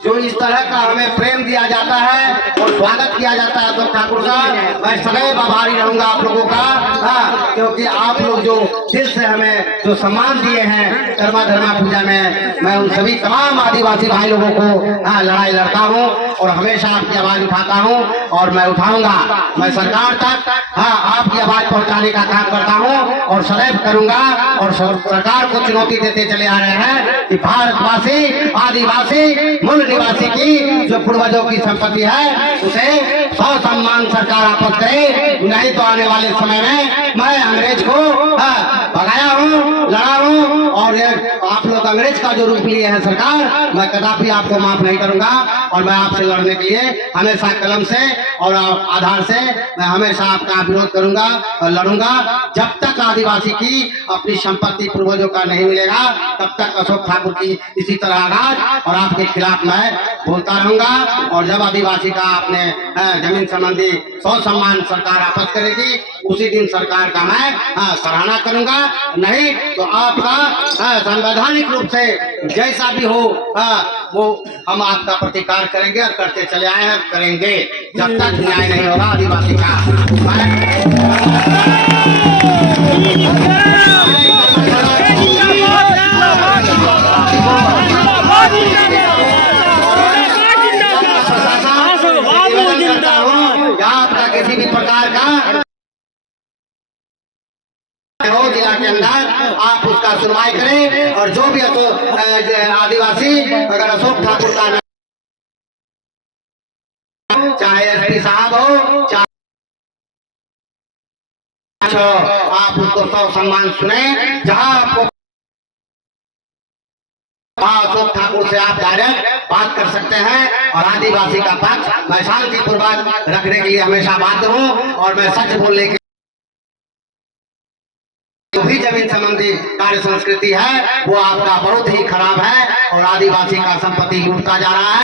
जो इस तरह का हमें प्रेम दिया जाता है और स्वागत किया जाता है अशोक ठाकुर का, मैं सदैव आभारी रहूंगा आप लोगों का। क्योंकि आप लोग जो दिल से हमें जो सम्मान दिए हैं कर्मा धर्मा पूजा में, मैं उन सभी तमाम आदिवासी भाई लोगों को लड़ाई लड़ता हूँ और हमेशा आपकी आवाज उठाता हूँ और मैं उठाऊंगा। मैं सरकार तक आपकी आवाज पहुँचाने का काम करता हूँ और सदैव करूंगा। और सरकार को चुनौती देते चले आ रहे हैं कि भारतवासी आदिवासी मूल निवासी की जो पूर्वजों की संपत्ति है उसे सौ सम्मान सरकार वापस करे, नहीं तो आने वाले समय में मैं अंग्रेज को भगाया हूँ, लड़ा हूँ। और आप लोग अंग्रेज का जो रूप लिए हैं सरकार, मैं कदापि आपको माफ नहीं करूंगा। और मैं आपसे लड़ने के लिए हमेशा कलम से और आधार से मैं हमेशा आपका विरोध करूंगा और लड़ूंगा। जब तक आदिवासी की अपनी संपत्ति पूर्वजों का नहीं मिलेगा तब तक अशोक ठाकुर की इसी तरह आगाज और आपके खिलाफ मैं बोलता रहूंगा। और जब आदिवासी का आपने जमीन संबंधी सौ सम्मान सरकार वापस करेगी उसी दिन सरकार का मैं सराहना करूंगा। नहीं तो आपका संवैधानिक रूप से जैसा भी हो वो हम आपका प्रतिकार करेंगे और करते चले आए हैं, करेंगे जब तक न्याय नहीं होगा आदिवासी का। किसी भी प्रकार का हो जिला के अंदर आप उसका सुनवाई करें और जो भी आदिवासी अगर अशोक ठाकुर का चाहे एसपी साहब हो चाहे आप उसको सौ सम्मान सुने। जहां आपको अशोक ठाकुर से आप डायरेक्ट बात कर सकते हैं और आदिवासी का पक्ष मैं शांतिपूर्वक रखने के लिए हमेशा बाध्य हूँ। और मैं सच बोलने के जो भी जमीन संबंधी कार्य संस्कृति है वो आपका बहुत ही खराब है और आदिवासी का संपत्ति लूटता जा रहा है,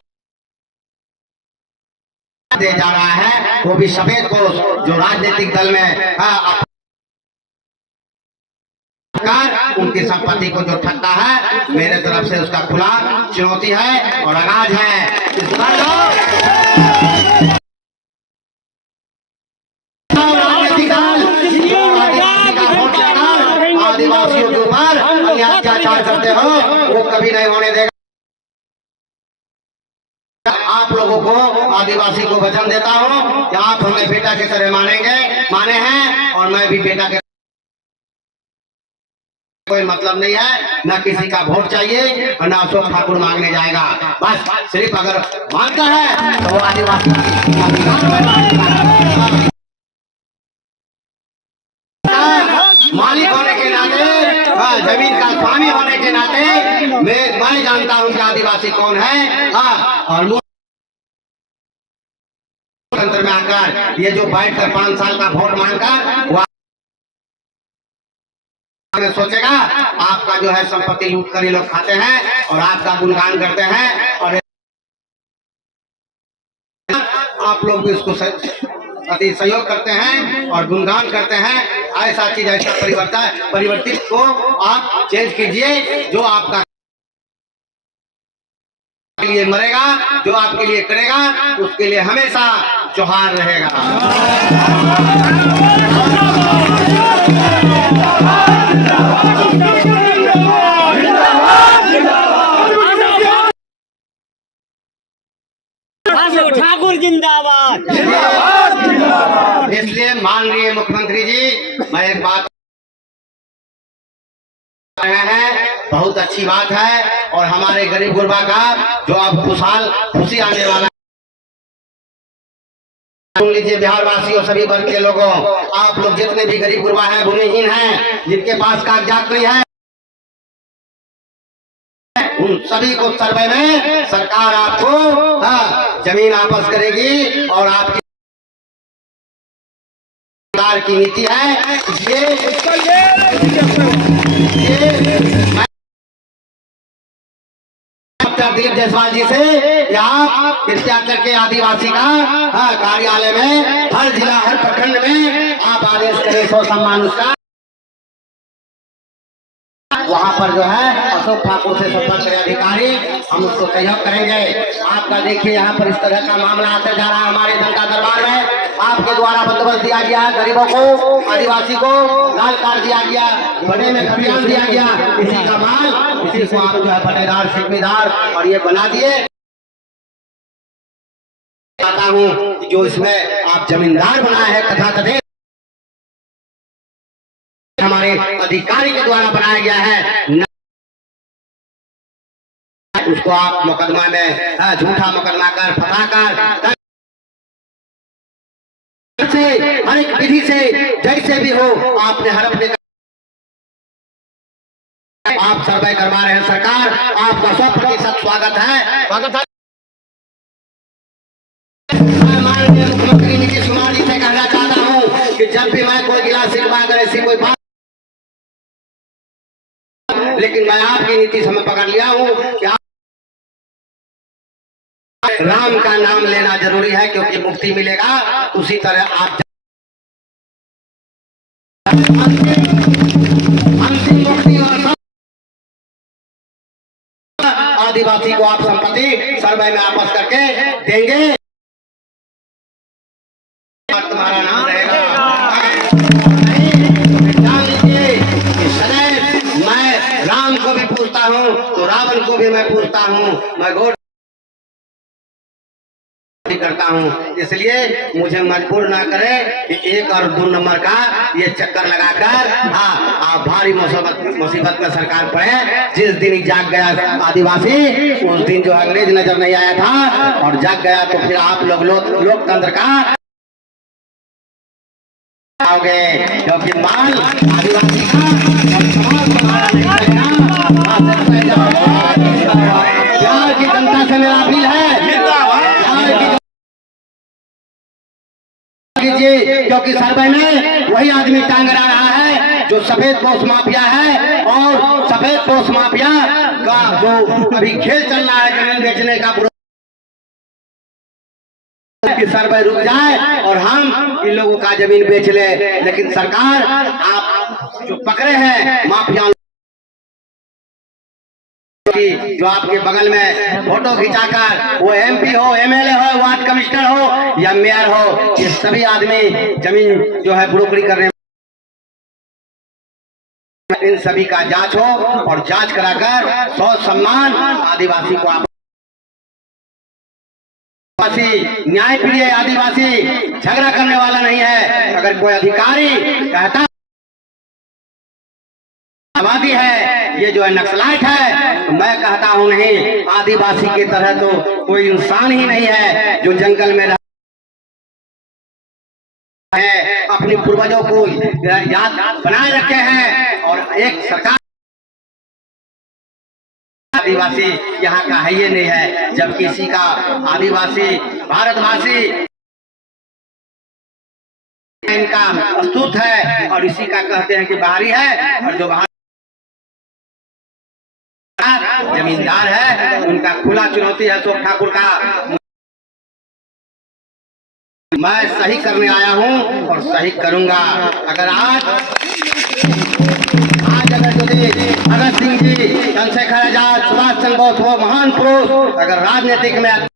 दे जा रहा है। वो भी सफेद को जो राजनीतिक दल में उनकी संपत्ति को जो ठगता है, मेरे तरफ से उसका खुला चुनौती है और आगाज है। आदिवासियों के ऊपर अत्याचार करते हो वो कभी नहीं होने देगा। आप लोगों को आदिवासी को वचन देता हूँ कि आप हमें बेटा की तरह माने हैं और मैं भी बेटा के कोई मतलब नहीं है, न किसी का वोट चाहिए और न अशोक ठाकुर मांगने जाएगा। बस सिर्फ अगर मांगता है तो वो आदिवासी मालिक होने के नाते, जमीन का स्वामी होने के नाते मैं जानता हूँ कि आदिवासी कौन है। और लोकतंत्र में आकर ये जो बैठकर 5 साल का वोट मांगकर वो सोचेगा आपका जो है संपत्ति लूट कर ये लोग खाते हैं और आपका गुणगान करते हैं और आप लोग भी उसको अति सहयोग करते हैं और गुणगान करते हैं। ऐसा चीज ऐसा परिवर्तित को आप चेंज कीजिए। जो आपका के लिए मरेगा, जो आपके लिए करेगा उसके लिए हमेशा जोहार रहेगा। ठाकुर जिंदाबाद। इसलिए माननीय मुख्यमंत्री जी, मैं एक बात रहे हैं, बहुत अच्छी बात है और हमारे गरीब गुरबा का जो अब खुशी आने वाला सुन लीजिए। बिहार वासियों सभी वर्ग के लोगों, आप लोग जितने भी गरीब गुरबा हैं, भूमिहीन हैं, जिनके पास कागजात नहीं है, उन सभी को सर्वे में सरकार आपको जमीन वापस करेगी और आपकी सरकार की नीति है। दिलीप जायसवाल जी से आप कृपया करके आदिवासी का कार्यालय में हर जिला हर प्रखंड में आप आदेश करें, सौ सम्मान उसका वहाँ पर जो है अशोक ठाकुर से संपर्क करें अधिकारी, हम उसको सहयोग करेंगे। आपका देखिए यहाँ पर इस तरह का मामला आते जा रहा है हमारे जनता दरबार में। आपके द्वारा बंदोबस्त दिया गया है, गरीबों को, आदिवासी को लाल कार्ड दिया गया, बड़े में अभियान दिया गया, इसी का माल इसी को आप जो है पटेदार सिकमीदार और ये बना दिए। चाहता हूँ जो इसमें आप जमींदार बनाए हैं कथा कथित हमारे अधिकारी के द्वारा बनाया गया है, उसको आप मुकदमा में झूठा मुकदमा कर फंसा कर से हर एक विधि से जैसे भी हो आपने हर अपने आप सर्वे करवा रहे हैं सरकार, आपका 100% स्वागत है। मैं माननीय मुख्यमंत्री नीतीश कुमार जी से कहना चाहता हूँ कि जब भी मैं कोई गिलास सिलवा कर ऐसी कोई बात, लेकिन मैं आपकी नीति से मैं पकड़ लिया हूँ कि राम का नाम लेना जरूरी है, क्योंकि मुक्ति मिलेगा। उसी तरह आप अंतिम मुक्ति और आदिवासी को आप संपत्ति सर्वे में आपस करके देंगे, तुम्हारा नाम रहेगा। जान लीजिए कि सदैव मैं राम को भी पूछता हूँ तो रावण को भी मैं पूछता हूँ, मैं घोट करता हूँ। इसलिए मुझे मजबूर ना करें कि 1 और 2 नंबर का ये चक्कर लगाकर आप भारी मुसीबत में सरकार पड़े। जिस दिन जाग गया आदिवासी, उस दिन जो अंग्रेज नजर नहीं आया था, और जाग गया तो फिर आप लोग लोकतंत्र का आओगे, क्योंकि माल आदिवासी का बिहार की जनता से मेरा अपील है क्योंकि सर्वे में वही आदमी टांग रहा है जो सफेद पोस्ट माफिया है, और सफेद पोस्ट माफिया का जो अभी खेल चल रहा है जमीन बेचने का, कि सर्वे रुक जाए और हम इन लोगों का जमीन बेच ले। लेकिन सरकार आप जो पकड़े हैं माफिया जो आपके बगल में फोटो खिंचाकर, वो MP हो, MLA हो, वार्ड कमिश्नर हो या मेयर हो, ये सभी आदमी जमीन जो है ब्रोकरी करने, इन सभी का जांच हो और जांच कराकर सम्मान आदिवासी को न्याय प्रिय आदिवासी झगड़ा करने वाला नहीं है। अगर कोई अधिकारी कहता आबादी है ये जो है नक्सलाइट है, तो मैं कहता हूं नहीं, आदिवासी की तरह तो कोई इंसान ही नहीं है जो जंगल में रह है, अपने पूर्वजों को याद बनाए रखे हैं। और एक सरकार आदिवासी यहाँ का है ये नहीं है, जब किसी का आदिवासी भारतवासी इनका अस्तूत है और इसी का कहते हैं कि बाहरी है, और जो बाहर जमींदार है उनका खुला चुनौती है अशोक ठाकुर का। मैं सही करने आया हूं और सही करूंगा। अगर आज अगर भगत सिंह जी, चंद्रशेखर आजाद, सुभाष चंद्र बोस, वो महान पुरुष अगर राजनीतिक में,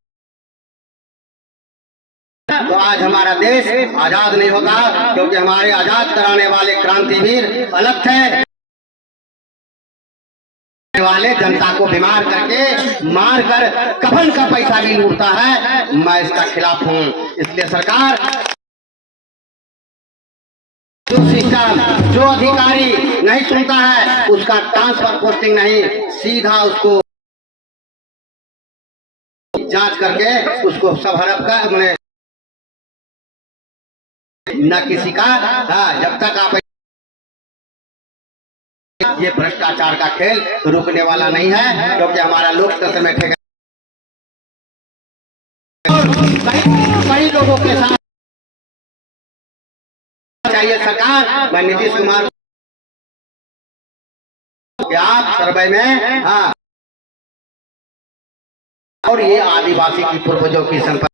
तो आज हमारा देश आजाद नहीं होता, क्योंकि हमारे आजाद कराने वाले क्रांतिवीर अलग थे, वाले जनता को बीमार करके मार कर कफन का पैसा भी लूटता है। मैं इसका खिलाफ हूं। इसलिए सरकार जो सिस्टम, जो अधिकारी नहीं सुनता है उसका ट्रांसफर पोस्टिंग नहीं, सीधा उसको जांच करके उसको सब हड़प का मैंने न किसी का जब तक आप ये भ्रष्टाचार का खेल रुकने वाला नहीं है, क्योंकि हमारा लोकतंत्र में ठेका कई लोगों के साथ चाहिए। सरकार मैं नीतीश कुमार आप सर्वे में और ये आदिवासी की पूर्वजों की संपत्ति